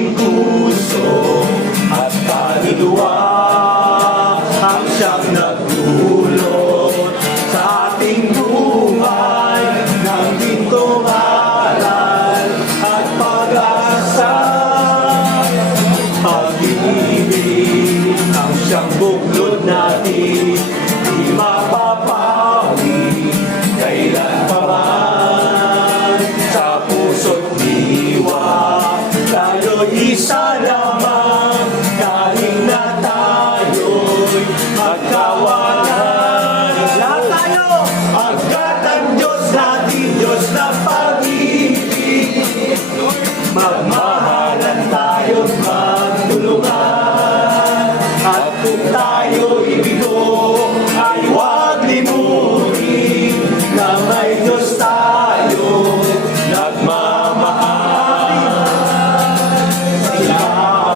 ating puso at kaluluwa ang siyang nagdulot sa ating buhay ng gintong aral at pag-asa. Pag-ibig ang siyang buklod natin, di mapapawi kailan pa man. Sa puso't diwa, tayo'y isa lamang.